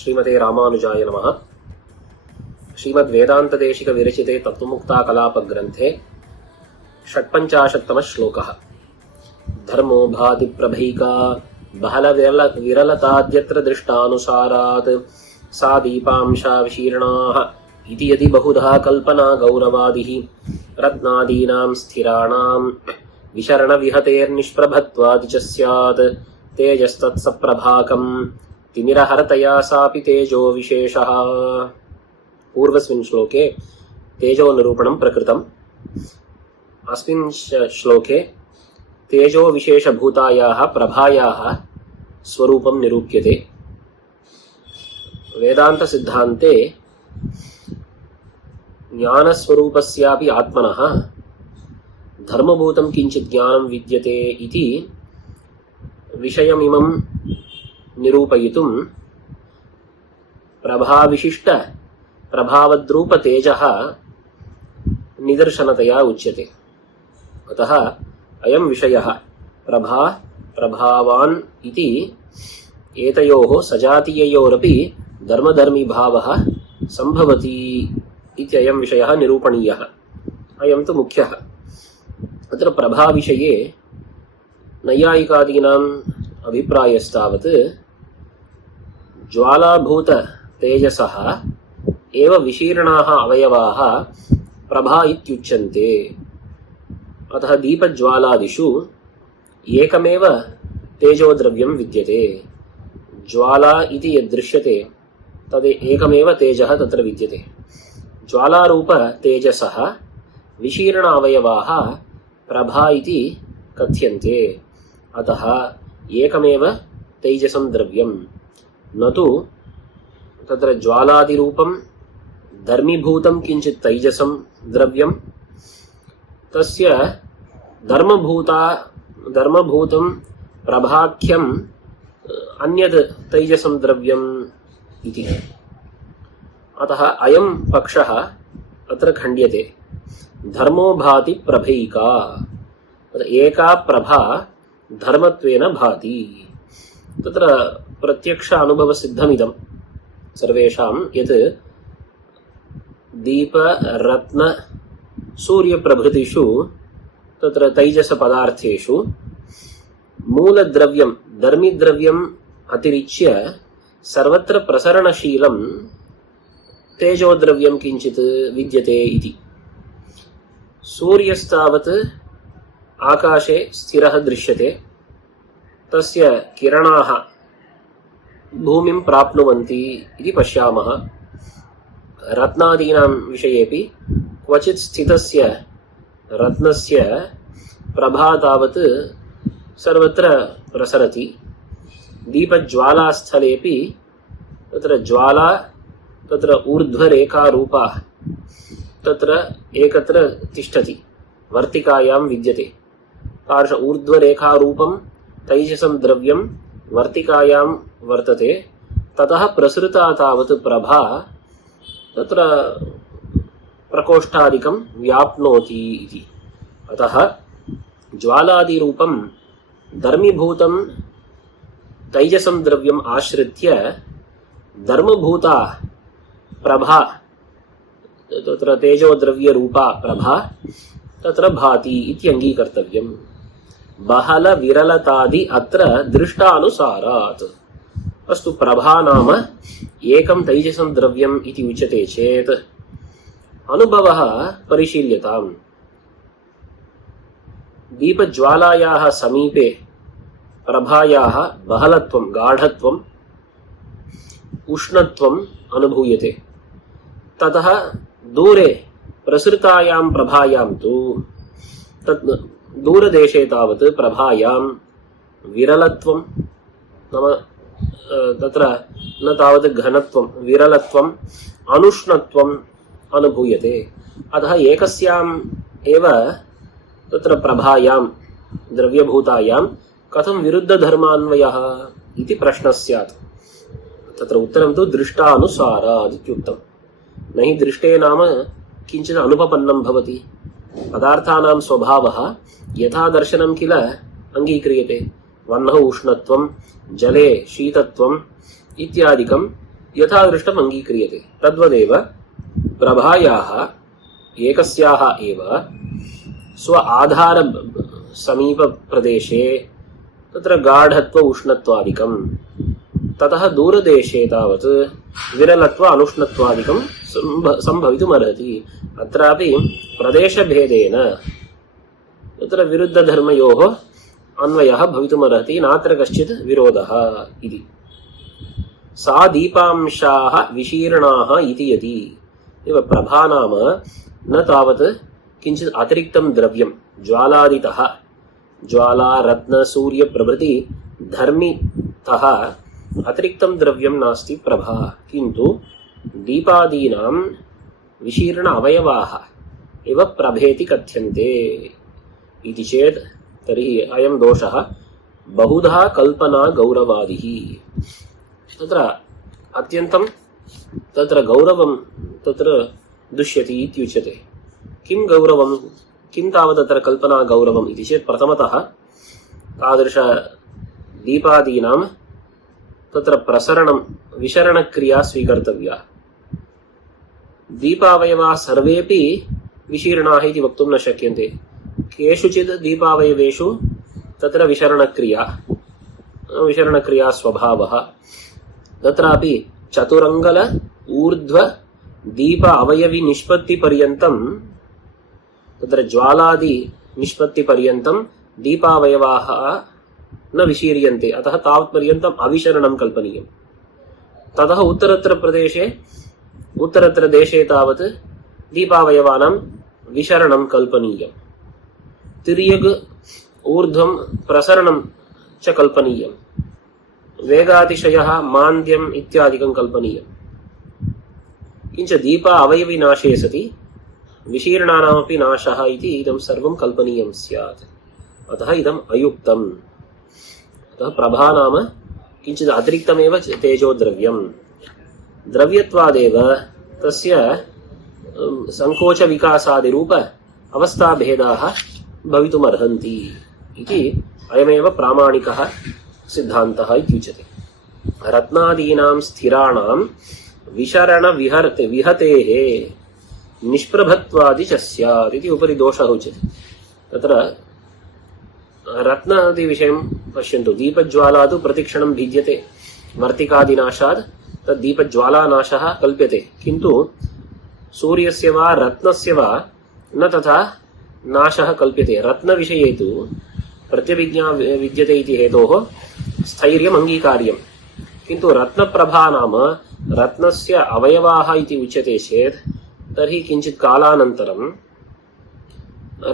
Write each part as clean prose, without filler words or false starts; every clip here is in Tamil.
श्रीमते रामानुजाय नमः। श्रीमद्वेदान्तदेशिक विरचिते तत्त्वमुक्ताकलापग्रन्थे षट्पञ्चाशत्तमः श्लोकः। धर्मो भाति प्रभैका बहलविरलताद्यत्र दृष्टानुसारात् सा दीपांशा विशीर्णाः इति यदि बहुधा कल्पना गौरवादिः रत्नादीनां स्थिराणां विशरणविहतेर्निष्प्रभत्वादि च स्यात् तेजस्तत्सप्रभाकम् तिमिरहरतया सापि तेजो विशेषः। पूर्वस्मिन् श्लोके तेजो निरूपणं प्रकृतम्। अस्मिन् श्लोके तेजो विशेषभूतायाः प्रभायाः स्वरूपं निरूप्यते। वेदांत सिद्धान्ते ज्ञानस्वरूपस्यापि आत्मनः धर्मभूतं किञ्चित् ज्ञानं विद्यते इति विषयमिमं निरूपयितुं प्रभाविशिष्ट प्रभावद्रूप तेजः निदर्शनतया उच्यते। अतः अयं विषयः प्रभा प्रभावान् इति एतयोः सजातीययोरपि धर्मधर्मी भावः सम्भवति इत्ययं विषयः निरूपणीयः। अयं तु मुख्यः। अत्र प्रभाविषये नैयायिकादीनाम् अभिप्रायस्तावत् ज्वालाभूत तेजसः एव विशीर्णाः अवयवाः प्रभा इत्युच्यन्ते। अतः दीपज्वालादिषु एकमेव तेजोद्रव्यं विद्यते। ज्वाला इति यद्दृश्यते तद् एकमेव तेजः तत्र विद्यते। ज्वालारूप तेजसः विशीर्ण अवयवाः प्रभा इति कथ्यन्ते। अतः एकमेव तैजसं द्रव्यं, न तु तत्र ज्वालादिरूपं धर्मीभूतं किञ्चित् तैजसं द्रव्यं तस्य धर्मभूतं प्रभाख्यं अन्यद् तैजसं द्रव्यम् इति। अतः अयं पक्षः अत्र खण्ड्यते। धर्मो भाति प्रभैका, एका प्रभा धर्मत्वेन भाति। तत्र प्रत्यक्ष अनुभव सिद्धमिदं सर्वेषां यत् दीप रत्न सूर्य प्रभृतिषु तत्र तैजस पदार्थेषु मूलद्रव्यं धर्मिद्रव्यम् अतिरिच्य सर्वत्र प्रसरणशीलं तेजोद्रव्यं किञ्चित् विद्यते इति। सूर्यस्तावत् आकाशे स्थिरः दृश्यते, तस्य किरणाः भूमिं प्राप्नुवन्ति इति पश्यामः। रत्नादीनां विषयेपि क्वचित् स्थितस्य रत्नस्य प्रभा तावत् सर्वत्र प्रसरति। दीपज्वालास्थलेपि तत्र ज्वाला तत्र ऊर्ध्वरेखारूपा तत्र एकत्र तिष्ठति, वर्तिकायां विद्यते। तादृश ऊर्ध्वरेखारूपं तैजसं द्रव्यं वर्तिकायां वर्तते। ततः प्रसृता तावत् प्रभा तत्र प्रकोष्ठादिकं व्याप्नोति इति। अतः ज्वालादिरूपं धर्मीभूतं तैजसं द्रव्यम् आश्रित्य धर्मभूता प्रभा तत्र तेजोद्रव्यरूपा प्रभा तत्र भाति इत्यङ्गीकर्तव्यम्। बहल विरलतादि अत्र दृष्टानुसारात्। अस्तु, प्रभा नाम एकं तैजसं द्रव्यम् इति उच्यते चेत् अनुभवः परिशील्यताम्। दीपज्वालायाः समीपे प्रभायाः बहलत्वं, गाढत्वं, उष्णत्वम् अनुभूयते। ततः दूरे प्रसृतायां प्रभायां तु तत् दूरदेशे तावत् प्रभायां विरलत्वं नाम तत्र न तावत् घनत्वं, विरलत्वम्, अनुष्णत्वम् अनुभूयते। अतः एकस्याम् एव तत्र प्रभायां द्रव्यभूतायां कथं विरुद्धधर्मान्वयः इति प्रश्नः स्यात्। तत्र उत्तरं तु दृष्टानुसारात् इत्युक्तम्। न हि दृष्टे नाम किञ्चित् अनुपपन्नं भवति। पदार्थानां स्वभावः यथा दर्शनं किल अङ्गीक्रियते। वर्णः उष्णत्वं, जले शीतत्वम् इत्यादिकं यथा दृष्टम् अङ्गीक्रियते। तद्वदेव प्रभायाः एकस्याः एव स्व आधार समीपप्रदेशे तत्र गाढत्व उष्णत्वादिकं, ततः दूरदेशे तावत् विरलत्व अनुष्णत्वादिकं सम्भवितुमर्हति। अत्रापि प्रदेशभेदेन तत्र विरुद्धधर्मयोः अन्वयः भवितुमर्हति, नात्र कश्चित् विरोधः इति। सा दीपांशाः विशीर्णाः इति यदि एव प्रभा नाम न तावत् किञ्चित् अतिरिक्तं द्रव्यं ज्वालादितः, ज्वाला रत्न सूर्य प्रभृति धर्मितः अतिरिक्तं द्रव्यं नास्ति प्रभा, किन्तु दीपादीनां विशीर्ण अवयवाः एव प्रभेति कथ्यन्ते इति चेत् तर्हि अयं दोषः बहुधा कल्पना गौरवादिः। तत्र अत्यन्तं तत्र गौरवं तत्र दुष्यति इत्युच्यते। किं गौरवं, किं तावत् तत्र कल्पना गौरवम् इति चेत् प्रथमतः तादृश दीपादीनां तत्र प्रसरणं विशरणक्रिया स्वीकर्तव्या। दीपावयवाः सर्वेपि विशीर्णाः इति वक्तुं न शक्यन्ते। केषुचित् दीपावयवेषु तत्र विशरणक्रिया स्वभावः। तत्रापि चतुरङ्गल ऊर्ध्व दीप अवयवि निष्पत्तिपर्यन्तं तत्र ज्वालादि निष्पत्तिपर्यन्तं दीपावयवाः न विशीर्यन्ते, अतः तावत्पर्यन्तम् अविशरणं कल्पनीयम्। ततः उत्तरत्र देशे तावत् दीपावयवानां विशरणं कल्पनीयम्। तिर्यग् ऊर्ध्वं प्रसरणं च कल्पनीयम्। वेगातिशयः मान्द्यम् इत्यादिकं कल्पनीयम्। किञ्च दीपा अवयविनाशे सति विशीर्णानामपि नाशः इति इदं सर्वं कल्पनीयं स्यात्। अतः इदम् अयुक्तम्। अतः प्रभा नाम किञ्चित् अतिरिक्तमेव तेजोद्रव्यम्। द्रव्यत्वादेव तस्य सङ्कोचविकासादिरूप अवस्थाभेदाः भवितुमर्हन्ति इति अयमेव प्रामाणिकः सिद्धान्तः इत्युच्यते। रत्नादीनां स्थिराणां विहतेः निष्प्रभत्वादि च स्यात् इति उपरि दोषः उच्यते। तत्र रत्नादिविषयं पश्यन्तु। दीपज्वाला तु प्रतिक्षणं भिद्यते, मर्तिकादिनाशात् तद्दीपज्वालानाशः कल्प्यते, किन्तु सूर्यस्य वा रत्नस्य वा न तथा नाशः कल्प्यते। रत्नविषये तु प्रत्यभिज्ञा विद्यते इति हेतोः स्थैर्यम् अङ्गीकार्यम्, किन्तु रत्नप्रभा नाम रत्नस्य अवयवाः इति उच्यते चेत् तर्हि किञ्चित् कालानन्तरं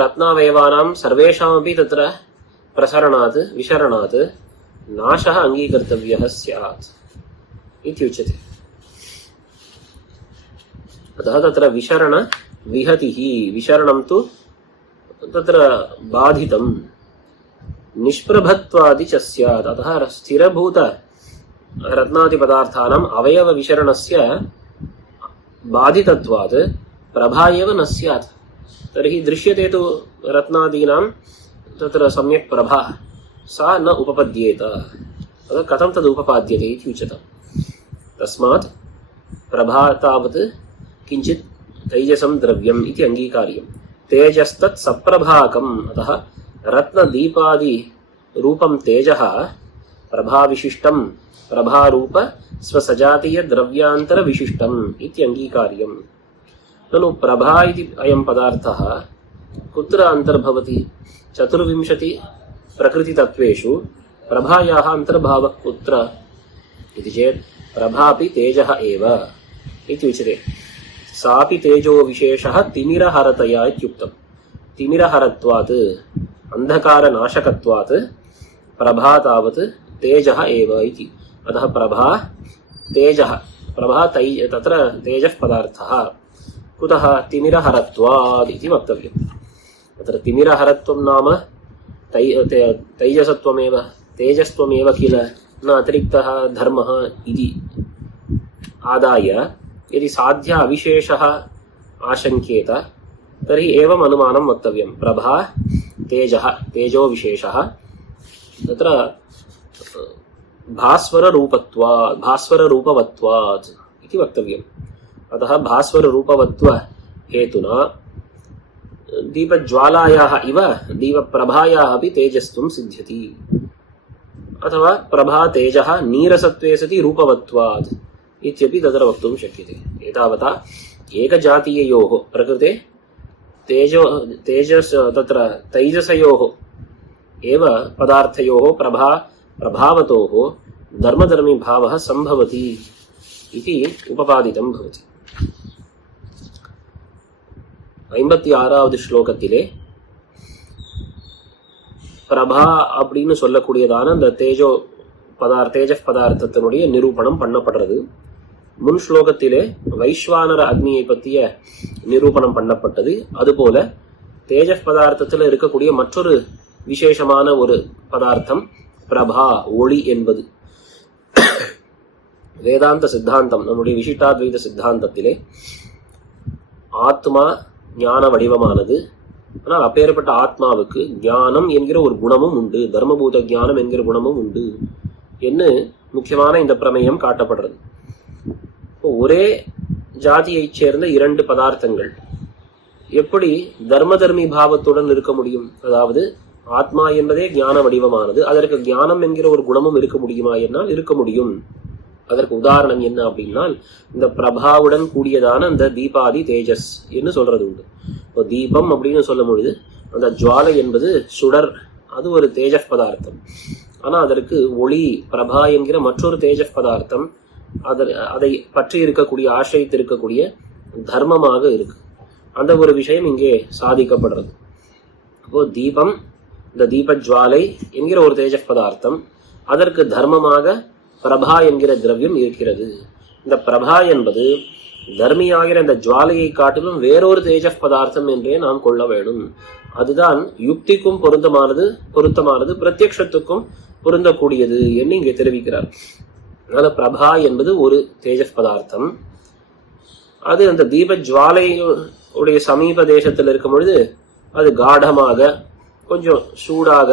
रत्नावयवानां सर्वेषामपि तत्र प्रसरणात् विशरणात् नाशः अङ्गीकर्तव्यः स्यात् इत्युच्यते। अतः तत्र विशरण विहतिः, विशरणं तु तत्र बाधितं, निष्प्रभत्वादि च स्यात्। अतः स्थिरभूत रत्नादिपदार्थानाम् अवयवविशरणस्य बाधितत्वात् प्रभा एव न स्यात्। तर्हि दृश्यते तु रत्नादीनां तत्र सम्यक् प्रभा, सा न उपपद्येत। अतः कथं तद् उपपाद्यते इति उच्यते। तस्मात् प्रभा तावत् किञ्चित् तैजसं द्रव्यम् इति अङ्गीकार्यम्। तेजस्तत् सप्रभाकम्। अतः रत्नदीपादि रूपं तेजः प्रभाविशिष्टं, प्रभारूप स्वसजातीय द्रव्यान्तर विशिष्टम् इति अङ्गीकार्यम्। ननु प्रभा इति अयं पदार्थः कुत्र अन्तर्भवति? 24 प्रकृतितत्त्वेषु प्रभायाः अन्तर्भावः कुत्र इति चेत् प्रभापि तेजः एव इति उच्यते। सापि तेजो विशेषः तिमिरहरतया इत्युक्तम्। तिमिरहरत्वात् अन्धकारनाशकत्वात् प्रभा तावत् तेजः एव इति। अतः प्रभा तेजः, प्रभा तत्र तेजः पदार्थः कुतः? तिमिरहरत्वात् इति वक्तव्यम्। तत्र तिमिरहरत्वं नाम तैजसत्वमेव, तेजस्त्वमेव किल, न अतिरिक्तः धर्मः इति आदाय यदि साध्य अविशेषः आशङ्क्येत तर्हि एवम् अनुमानं वक्तव्यं। प्रभा तेजः, तेजो विशेषः। तत्र भास्वररूपवत्वात् इति वक्तव्यम्। अतः भास्वररूपवत्व हेतुना दीपज्वालायाः इव दीपप्रभायाः अपि तेजस्त्वं सिद्ध्यति। अथवा प्रभा तेजः नीरसत्वे सति रूपवत्वात् इत्यपि तत्र वक्तुं शक्यते। एतावता एकजातीययोः प्रकृते तत्र तैजसयोः एव पदार्थयोः प्रभावतोः धर्मधर्मिभावः सम्भवति इति उपपादितं भवति। 56வது ஸ்லோகத்திலே பிரபா அப்படின்னு சொல்லக்கூடியதான அந்த தேஜ பதார்த்தத்தினுடைய நிரூபணம் பண்ணப்படுறது. முன் ஸ்லோகத்திலே வைஸ்வானர அக்னியை பற்றிய நிரூபணம் பண்ணப்பட்டது. அதுபோல தேஜ பதார்த்தத்தில் இருக்கக்கூடிய மற்றொரு விசேஷமான ஒரு பதார்த்தம் பிரபா, ஒளி என்பது. வேதாந்த சித்தாந்தம், நம்முடைய விசிஷ்டாத்வைத சித்தாந்தத்திலே ஆத்மா ஞான வடிவமானது. ஆனால் அப்பேற்பட்ட ஆத்மாவுக்கு ஞானம் என்கிற ஒரு குணமும் உண்டு, தர்மபூத ஞானம் என்கிற குணமும் உண்டு என்று முக்கியமான இந்த பிரமேயம் காட்டப்படுறது. ஒரே ஜாதியைச் சேர்ந்த இரண்டு பதார்த்தங்கள் எப்படி தர்மதர்மி பாவத்துடன் இருக்க முடியும்? அதாவது ஆத்மா என்பதே ஞான வடிவமானது, அதற்கு ஞானம் என்கிற ஒரு குணமும் இருக்க முடியுமா என்னால் இருக்க முடியும். அதற்கு உதாரணம் என்ன அப்படின்னா, இந்த பிரபாவுடன் கூடியதான அந்த தீபாதி தேஜஸ் என்று சொல்றது உண்டு. இப்போ தீபம் அப்படின்னு சொல்லும் பொழுது அந்த ஜுவாலை என்பது சுடர், அது ஒரு தேஜஸ் பதார்த்தம். ஆனா அதற்கு ஒளி பிரபா என்கிற மற்றொரு தேஜஸ் பதார்த்தம் அதை பற்றி இருக்கக்கூடிய ஆசிரியத்து இருக்கக்கூடிய தர்மமாக இருக்கு. அந்த ஒரு விஷயம் இங்கே சாதிக்கப்படுறது. அப்போ தீபம், இந்த தீப ஜுவாலை என்கிற ஒரு தேஜஸ் பதார்த்தம், அதற்கு தர்மமாக பிரபா என்கிற திரவியம் இருக்கிறது. இந்த பிரபா என்பது தர்மியாகிற இந்த ஜுவாலையை காட்டிலும் வேறொரு தேஜஸ் பதார்த்தம் என்றே நாம் கொள்ள வேண்டும். அதுதான் யுக்திக்கும் பொருத்தமானது பிரத்யக்ஷத்துக்கும் பொருந்தக்கூடியது என்று இங்கே தெரிவிக்கிறார். அதனால பிரபா என்பது ஒரு தேஜஸ் பதார்த்தம். அது அந்த தீப ஜுவாலையுடைய சமீப தேசத்தில் இருக்கும் பொழுது அது காடமாக, கொஞ்சம் சூடாக,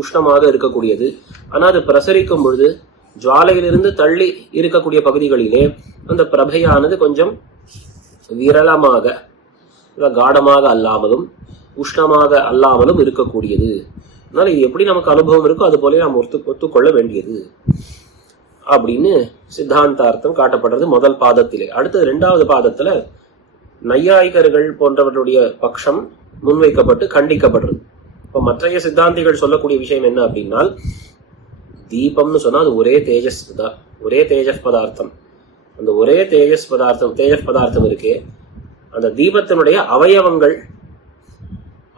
உஷ்ணமாக இருக்கக்கூடியது. ஆனால் அது பிரசரிக்கும் பொழுது ஜுவாலையிலிருந்து தள்ளி இருக்கக்கூடிய பகுதிகளிலே அந்த பிரபையானது கொஞ்சம் விரளமாக, காடமாக அல்லாமலும் உஷ்ணமாக அல்லாமலும் இருக்கக்கூடியது. அதனால இது எப்படி நமக்கு அனுபவம் இருக்கோ அது போல நாம் ஒத்துக்கொள்ள வேண்டியது அப்படின்னு சித்தாந்தார்த்தம் காட்டப்படுறது முதல் பாதத்திலே. அடுத்தது 2வது பாதத்துல நையாயிகர்கள் போன்றவர்களுடைய பட்சம் முன்வைக்கப்பட்டு கண்டிக்கப்படுறது. இப்ப மற்றைய சித்தாந்திகள் சொல்லக்கூடிய விஷயம் என்ன அப்படின்னா, தீபம்னு சொன்னா அது ஒரே தேஜஸ் தான், ஒரே தேஜஸ் பதார்த்தம். அந்த ஒரே தேஜஸ் பதார்த்தம் இருக்கே, அந்த தீபத்தினுடைய அவயவங்கள்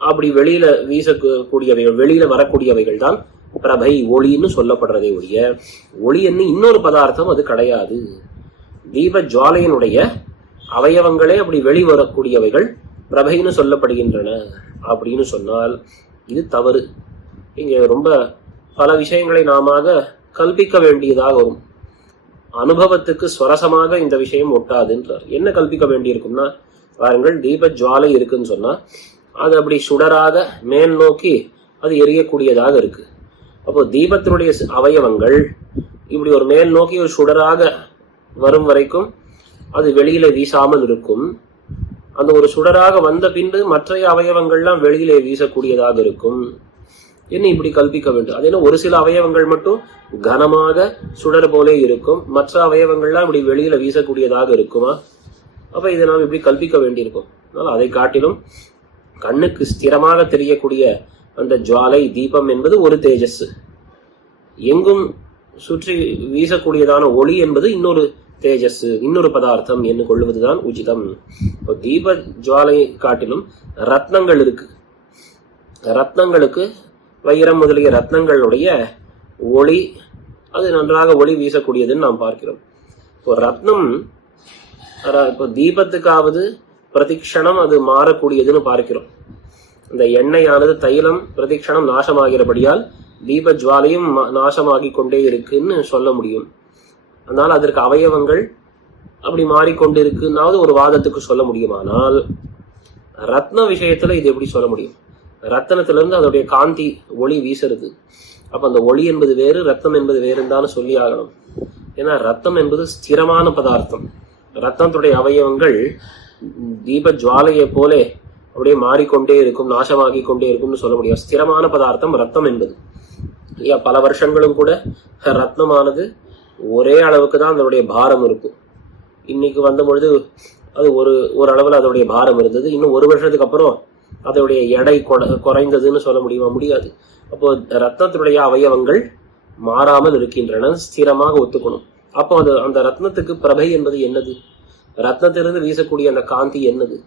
அப்படி வெளியில வீசக்கூடியவைகள், வெளியில வரக்கூடியவைகள் தான் பிரபை, ஒளின்னு சொல்லப்படுறதே ஒழிய ஒளி என்ன இன்னொரு பதார்த்தம் அது கிடையாது. தீப ஜுவாலையினுடைய அவயவங்களே அப்படி வெளிவரக்கூடியவைகள் பிரபைன்னு சொல்லப்படுகின்றன அப்படின்னு சொன்னால் இது தவறு. இங்க ரொம்ப பல விஷயங்களை நாம கல்பிக்க வேண்டியதாக வரும். அனுபவத்துக்கு ஸ்வரசமாக இந்த விஷயம் ஒட்டாதுன்றார். என்ன கல்பிக்க வேண்டியிருக்கும்னா, பாருங்கள், தீப ஜுவாலை இருக்குன்னு சொன்னா அது அப்படி சுடராக மேல் நோக்கி அது எரியக்கூடியதாக இருக்கு. அப்போ தீபத்தினுடைய அவயவங்கள் இப்படி ஒரு மேல் நோக்கி ஒரு சுடராக வரும் வரைக்கும் அது வெளியில வீசாமல் இருக்கும். அந்த ஒரு சுடராக வந்த பின்பு மற்ற அவயவங்கள்லாம் வெளியிலே வீசக்கூடியதாக இருக்கும் என்ன இப்படி கல்பிக்க வேண்டும். அது என்ன, ஒரு சில அவயவங்கள் மட்டும் கனமாக சுடர் போலே இருக்கும், மற்ற அவயவங்கள்லாம் இப்படி வெளியில வீசக்கூடியதாக இருக்குமா? அப்ப இதை நாம் இப்படி கல்பிக்க வேண்டியிருக்கும். அதனால அதை காட்டிலும் கண்ணுக்கு ஸ்திரமாக தெரியக்கூடிய அந்த ஜுவாலை தீபம் என்பது ஒரு தேஜஸ், எங்கும் சுற்றி வீசக்கூடியதான ஒளி என்பது இன்னொரு தேஜஸ், இன்னொரு பதார்த்தம் என்று கொள்வதுதான் உச்சிதம். இப்போ தீப ஜுவாலை காட்டிலும் ரத்னங்கள் இருக்கு. ரத்னங்களுக்கு வைரம் முதலிய ரத்னங்களுடைய ஒளி அது நன்றாக ஒளி வீசக்கூடியதுன்னு நாம் பார்க்கிறோம். இப்போ ரத்னம், இப்போ தீபத்துக்காவது பிரதிக்ஷணம் அது மாறக்கூடியதுன்னு பார்க்கிறோம். இந்த எண்ணெயானது தைலம் பிரதிக்ஷணம் நாசமாகிறபடியால் தீப ஜுவாலையும் நாசமாகி கொண்டே இருக்குன்னு சொல்ல முடியும். அதனால அதற்கு அவயவங்கள் அப்படி மாறிக்கொண்டு இருக்குன்னாவது ஒரு வாதத்துக்கு சொல்ல முடியுமானால், ரத்ன விஷயத்துல இது எப்படி சொல்ல முடியும்? ரத்தனத்திலிருந்து அதோடைய காந்தி ஒளி வீசுறது, அப்ப அந்த ஒளி என்பது வேறு, ரத்தம் என்பது வேறுன்னு தானே சொல்லி ஆகணும். ஏன்னா ரத்தம் என்பது ஸ்திரமான பதார்த்தம். ரத்தத்துடைய அவயவங்கள் தீப ஜுவாலையை போல அப்படியே மாறிக்கொண்டே இருக்கும், நாசமாகி கொண்டே இருக்கும்னு சொல்ல முடியாது. ஸ்திரமான பதார்த்தம் ரத்தம் என்பது. பல வருஷங்களும் கூட ரத்னமானது ஒரே அளவுக்கு தான் அதனுடைய பாரம் இருக்கும். இன்னைக்கு வந்த பொழுது அது ஒரு அளவில் அதோடைய பாரம் இருந்தது. இன்னும் ஒரு வருஷத்துக்கு அப்புறம் அதோடைய எடை குறைந்ததுன்னு சொல்ல முடியுமா? முடியாது. அப்போ ரத்னத்தினுடைய அவயவங்கள் மாறாமல் இருக்கின்றன, ஸ்திரமாக ஒத்துக்கணும். அப்போ அந்த ரத்னத்துக்கு பிரபை என்பது என்னது? ரத்னத்திலிருந்து வீசக்கூடிய அந்த காந்தி என்னது?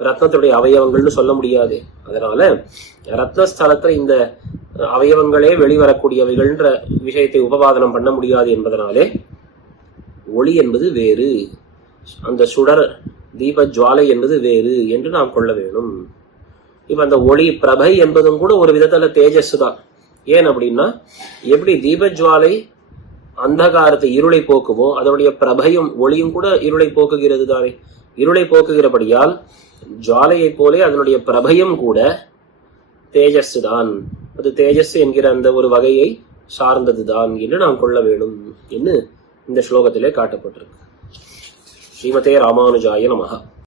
ரத்னத்துடைய அவயவங்கள்னு சொல்ல முடியாது. அதனால ரத்னஸ்தலத்துல இந்த அவயவங்களே வெளிவரக்கூடியவைகள்ன்ற விஷயத்தை உபபாதனம் பண்ண முடியாது என்பதனாலே ஒளி என்பது வேறு, அந்த சுடர் தீப ஜுவாலை என்பது வேறு என்று நாம் கொள்ள வேணும். இப்ப அந்த ஒளி பிரபை என்பதும் கூட ஒரு விதத்துல தேஜஸ் தான். ஏன் அப்படின்னா, எப்படி தீப ஜுவாலை அந்தகாரத்தை இருளை போக்குமோ அதனுடைய பிரபையும் ஒளியும் கூட இருளை போக்குகிறது தானே. இருளை போக்குகிறபடியால் ஜுவாலையை போலே அதனுடைய பிரபையும் கூட தேஜஸ் தான். அது தேஜஸ் என்கிற அந்த ஒரு வகையை சார்ந்ததுதான் என்று நாம் கொள்ள வேண்டும் என்று இந்த ஸ்லோகத்திலே காட்டப்பட்டிருக்கு. ஸ்ரீமதே ராமானுஜாய நமஹ.